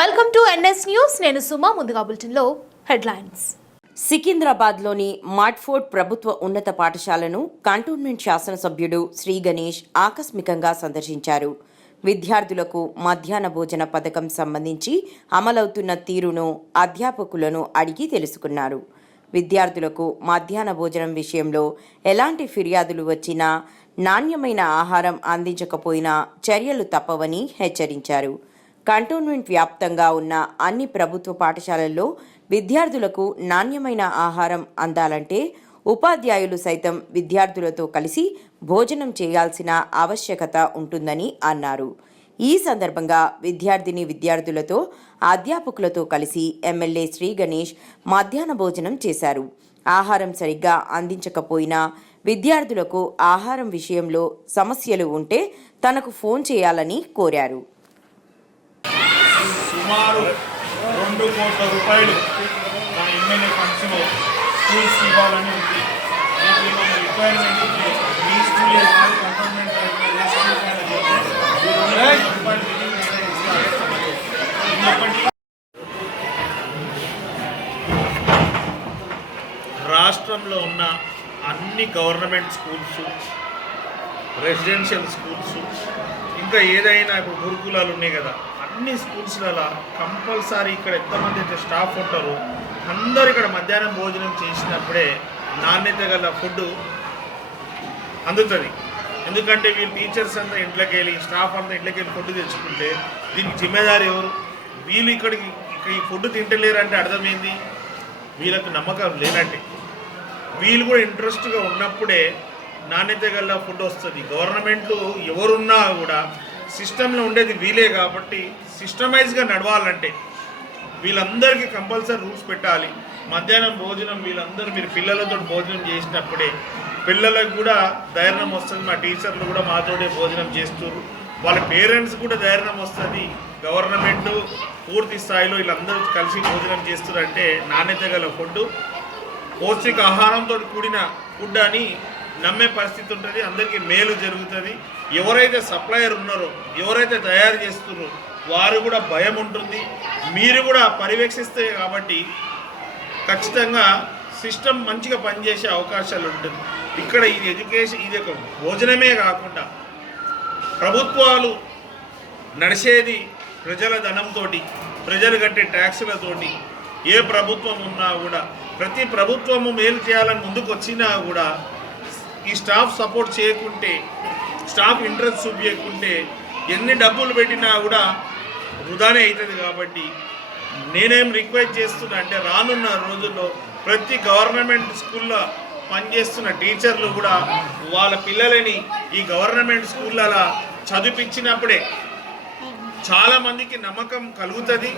Welcome to NS news నేను సుమా ముందుగా బులెటిన్లో హెడ్లైన్స్. సికింద్రాబాద్లోని మాట్ఫోర్డ్ ప్రభుత్వ ఉన్నత పాఠశాలను కంటోన్మెంట్ శాసనసభ్యుడు శ్రీ గణేష్ ఆకస్మికంగా సందర్శించారు. విద్యార్థులకు మధ్యాహ్న భోజన పథకం సంబంధించి అమలవుతున్న తీరును అధ్యాపకులను అడిగి తెలుసుకున్నారు. విద్యార్థులకు మధ్యాహ్న భోజనం విషయంలో ఎలాంటి ఫిర్యాదులు వచ్చినా నాణ్యమైన ఆహారం అందించకపోయినా చర్యలు తప్పవని హెచ్చరించారు. కంటోన్మెంట్ వ్యాప్తంగా ఉన్న అన్ని ప్రభుత్వ పాఠశాలల్లో విద్యార్థులకు నాణ్యమైన ఆహారం అందాలంటే ఉపాధ్యాయులు సైతం విద్యార్థులతో కలిసి భోజనం చేయాల్సిన ఆవశ్యకత ఉంటుందని అన్నారు. ఈ సందర్భంగా విద్యార్థిని విద్యార్థులతో అధ్యాపకులతో కలిసి ఎమ్మెల్యే శ్రీ గణేష్ మధ్యాహ్న భోజనం చేశారు. ఆహారం సరిగ్గా అందించకపోయినా విద్యార్థులకు ఆహారం విషయంలో సమస్యలు ఉంటే తనకు ఫోన్ చేయాలని కోరారు. సుమారు రెండు కోట్ల రూపాయలు నా ఎమ్మెల్యే ఫండ్స్లో స్కూల్స్కి ఇవ్వాలని ఉంది. దీనికి మన రిక్వైర్మెంట్ మీ స్కూలే కంటోన్మెంట్ రాష్ట్రంలో ఉన్న అన్ని గవర్నమెంట్ స్కూల్స్ రెసిడెన్షియల్ స్కూల్స్ ఇంకా ఏదైనా ఇప్పుడు గురుకులాలు ఉన్నాయి కదా. అన్ని స్కూల్స్లలో కంపల్సరీ ఇక్కడ ఎంతమంది అయితే స్టాఫ్ ఉంటారో అందరూ ఇక్కడ మధ్యాహ్నం భోజనం చేసినప్పుడే నాణ్యత గల ఫుడ్ అందుతుంది. ఎందుకంటే వీళ్ళు టీచర్స్ అంతా ఇంట్లోకి వెళ్ళి స్టాఫ్ అంతా ఇంట్లోకి వెళ్ళి ఫుడ్ తెచ్చుకుంటే దీనికి జిమ్మేదారు ఎవరు? వీళ్ళు ఇక్కడికి ఇక్కడ ఈ ఫుడ్ తింటలేరంటే అర్థమైంది? వీళ్ళకు నమ్మకం లేనట్టే. వీళ్ళు కూడా ఇంట్రెస్ట్గా ఉన్నప్పుడే నాణ్యత గల ఫుడ్ వస్తుంది. గవర్నమెంట్లు ఎవరున్నా కూడా సిస్టంలో ఉండేది వీలే కాబట్టి సిస్టమైజ్గా నడవాలంటే వీళ్ళందరికీ కంపల్సరీ రూల్స్ పెట్టాలి. మధ్యాహ్నం భోజనం వీళ్ళందరూ మీరు పిల్లలతో భోజనం చేసినప్పుడే పిల్లలకు కూడా ధైర్యం వస్తుంది. మా టీచర్లు కూడా మాతోటే భోజనం చేస్తారు వాళ్ళ పేరెంట్స్ కూడా ధైర్యం వస్తుంది. గవర్నమెంట్ పూర్తి స్థాయిలో వీళ్ళందరూ కలిసి భోజనం చేస్తారంటే నాణ్యత గల ఫుడ్ పౌష్టిక ఆహారంతో కూడిన ఫుడ్ అని నమ్మే పరిస్థితి ఉంటుంది అందరికీ మేలు జరుగుతుంది. ఎవరైతే సప్లయర్ ఉన్నారో ఎవరైతే తయారు చేస్తున్నారో వారు కూడా భయం ఉంటుంది. మీరు కూడా పర్యవేక్షిస్తే కాబట్టి ఖచ్చితంగా సిస్టమ్ మంచిగా పనిచేసే అవకాశాలు ఉంటుంది. ఇక్కడ ఇది ఎడ్యుకేషన్ ఇది ఒక భోజనమే కాకుండా ప్రభుత్వాలు నడిచేది ప్రజల ధనంతో ప్రజలు కట్టే ట్యాక్సులతోటి ఏ ప్రభుత్వం ఉన్నా కూడా ప్రతి ప్రభుత్వము మేలు చేయాలని ముందుకు వచ్చినా కూడా ఈ స్టాఫ్ సపోర్ట్ చేయకుంటే స్టాఫ్ ఇంట్రెస్ట్ చూపించకుంటే ఎన్ని డబ్బులు పెట్టినా కూడా వృధానే అవుతుంది కాబట్టి నేనేం రిక్వెస్ట్ చేస్తున్నా అంటే రానున్న రోజుల్లో ప్రతి గవర్నమెంట్ స్కూల్లో పనిచేస్తున్న టీచర్లు కూడా వాళ్ళ పిల్లలని ఈ గవర్నమెంట్ స్కూళ్ళలో చదివించినప్పుడే చాలామందికి నమ్మకం కలుగుతుంది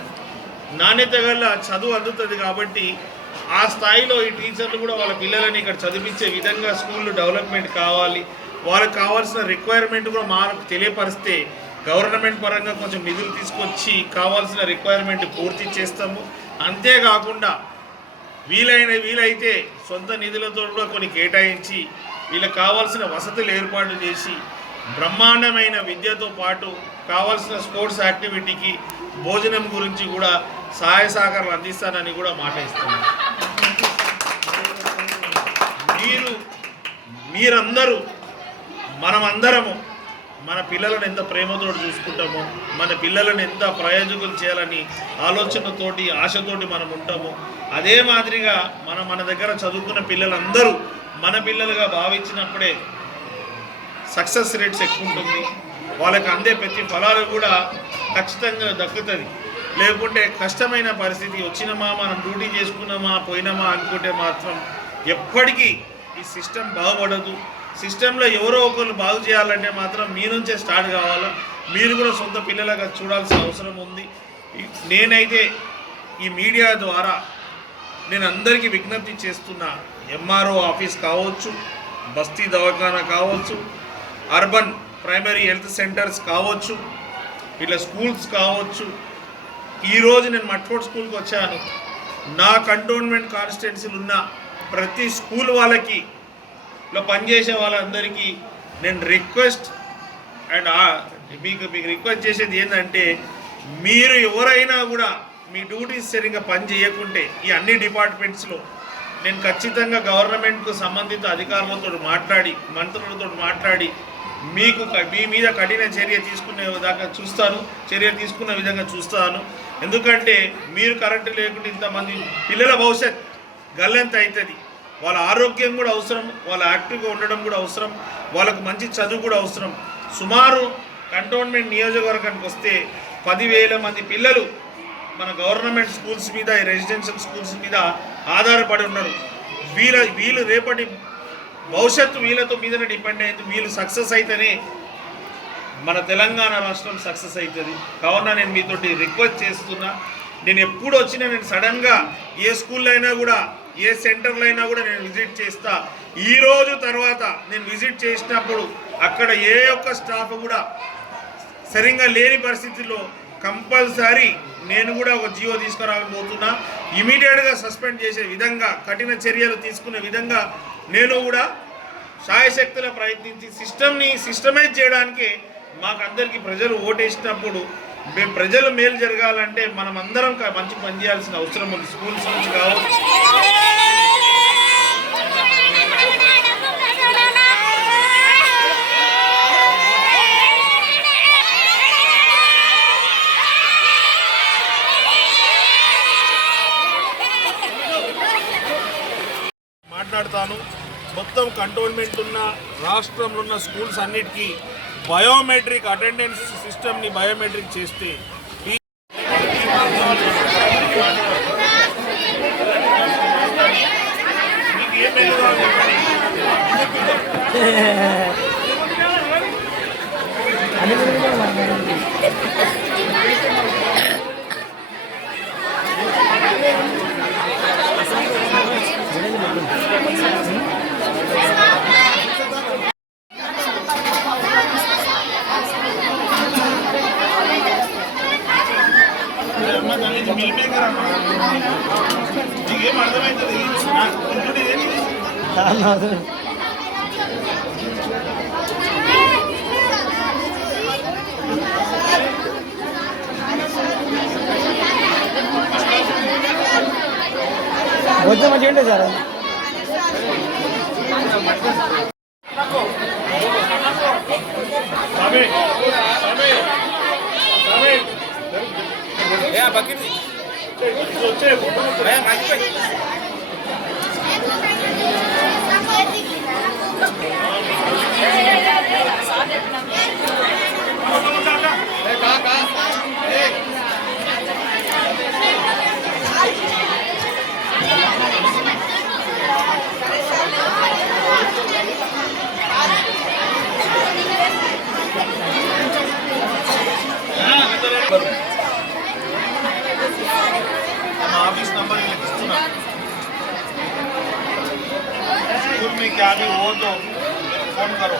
నాణ్యత గల చదువు అందుతుంది కాబట్టి ఆ స్థాయిలో ఈ టీచర్లు కూడా వాళ్ళ పిల్లలని ఇక్కడ చదివించే విధంగా స్కూళ్ళు డెవలప్మెంట్ కావాలి. వాళ్ళకి కావాల్సిన రిక్వైర్మెంట్ కూడా మనకు తెలియపరిస్తే గవర్నమెంట్ పరంగా కొంచెం నిధులు తీసుకొచ్చి కావాల్సిన రిక్వైర్మెంట్ పూర్తి చేస్తాము. అంతేకాకుండా వీలైన వీలైతే సొంత నిధులతో కూడా కొన్ని కేటాయించి వీళ్ళకి కావాల్సిన వసతులు ఏర్పాటు చేసి బ్రహ్మాండమైన విద్యతో పాటు కావాల్సిన స్పోర్ట్స్ యాక్టివిటీకి భోజనం గురించి కూడా సహాయ సహకారాలు అందిస్తానని కూడా మాట ఇస్తున్నాను. మీరు మీరందరూ మనమందరము మన పిల్లలను ఎంత ప్రేమతో చూసుకుంటామో మన పిల్లలను ఎంత ప్రయోజకులు చేయాలని ఆలోచనతోటి ఆశతోటి మనం ఉంటామో అదే మాదిరిగా మనం మన దగ్గర చదువుకున్న పిల్లలందరూ మన పిల్లలుగా భావించినప్పుడే సక్సెస్ రేట్స్ ఎక్కువ ఉంటుంది వాళ్ళకి అందే ప్రతి ఫలాలు కూడా ఖచ్చితంగా దక్కుతుంది. లేకుంటే కష్టమైన పరిస్థితి వచ్చినామా మనం డ్యూటీ చేసుకున్నామా పోయినామా అనుకుంటే మాత్రం ఎప్పటికీ ఈ సిస్టమ్ బాగుపడదు. సిస్టంలో ఎవరో ఒకరు బాగు చేయాలంటే మాత్రం మీ నుంచే స్టార్ట్ కావాలా. మీరు కూడా సొంత పిల్లలకు చూడాల్సిన అవసరం ఉంది. నేనైతే ఈ మీడియా ద్వారా నేను అందరికీ విజ్ఞప్తి చేస్తున్న ఎంఆర్ఓ ఆఫీస్ కావచ్చు బస్తీ దవాఖానా కావచ్చు అర్బన్ ప్రైమరీ హెల్త్ సెంటర్స్ కావచ్చు ఇట్లా స్కూల్స్ కావచ్చు. ఈరోజు నేను మట్ఫోర్డ్ స్కూల్కి వచ్చాను. నా కంటోన్మెంట్ కాన్స్టిట్యున్సీలు ఉన్న ప్రతి స్కూల్ వాళ్ళకి లో పనిచేసే వాళ్ళందరికీ నేను రిక్వెస్ట్ అండ్ మీకు మీకు రిక్వెస్ట్ చేసేది ఏంటంటే మీరు ఎవరైనా కూడా మీ డ్యూటీస్ సరిగ్గా పని చేయకుంటే ఈ అన్ని డిపార్ట్మెంట్స్లో నేను ఖచ్చితంగా గవర్నమెంట్కు సంబంధిత అధికారులతో మాట్లాడి మంత్రులతో మాట్లాడి మీకు మీ మీద కఠిన చర్య తీసుకునే దాకా చూస్తాను చర్య తీసుకున్న విధంగా చూస్తాను. ఎందుకంటే మీరు కరెంటు లేకుంటే ఇంతమంది పిల్లల భవిష్యత్ గల్లెంత అవుతుంది వాళ్ళ ఆరోగ్యం కూడా అవసరం వాళ్ళ యాక్టివ్గా ఉండడం కూడా అవసరం వాళ్ళకు మంచి చదువు కూడా అవసరం. సుమారు కంటోన్మెంట్ నియోజకవర్గానికి వస్తే పదివేల మంది పిల్లలు మన గవర్నమెంట్ స్కూల్స్ మీద ఈ రెసిడెన్షియల్ స్కూల్స్ మీద ఆధారపడి ఉన్నారు. వీళ్ళ వీళ్ళు రేపటి భవిష్యత్తు వీళ్ళతో మీదనే డిపెండ్ అయింది వీళ్ళు సక్సెస్ అయితేనే మన తెలంగాణ రాష్ట్రం సక్సెస్ అవుతుంది కావున నేను మీతోటి రిక్వెస్ట్ చేస్తున్నా. నేను ఎప్పుడు వచ్చినా నేను సడన్గా ఏ స్కూల్లో అయినా కూడా ఏ సెంటర్లో అయినా కూడా నేను విజిట్ చేస్తా. ఈ రోజు తర్వాత నేను విజిట్ చేసినప్పుడు అక్కడ ఏ ఒక్క స్టాఫ్ కూడా సరిగ్గా లేని పరిస్థితుల్లో కంపల్సరీ నేను కూడా ఒక జీవో తీసుకురాకపోతున్నా ఇమీడియట్గా సస్పెండ్ చేసే విధంగా కఠిన చర్యలు తీసుకునే విధంగా నేను కూడా శాయశక్తుల ప్రయత్నించి సిస్టమ్ని సిస్టమైజ్ చేయడానికి మాకందరికీ ప్రజలు ఓటేసినప్పుడు మేము ప్రజలు మేలు జరగాలంటే మనం అందరం మంచి పని చేయాల్సిన అవసరం ఉంది. స్కూల్స్ నుంచి కావచ్చు మాట్లాడతాను. మొత్తం కంటోన్మెంట్ ఉన్న రాష్ట్రంలో ఉన్న స్కూల్స్ అన్నిటికీ బయోమెట్రిక్ అటెండెన్స్ సిస్టమ్ని బయోమెట్రిక్ చేస్తే ఈ- వద్దు మంచిగా ఉంటుంది సార్ వచ్చే हम ऑफिस नंबर लिखुना स्कूल में क्या ફોન કરો.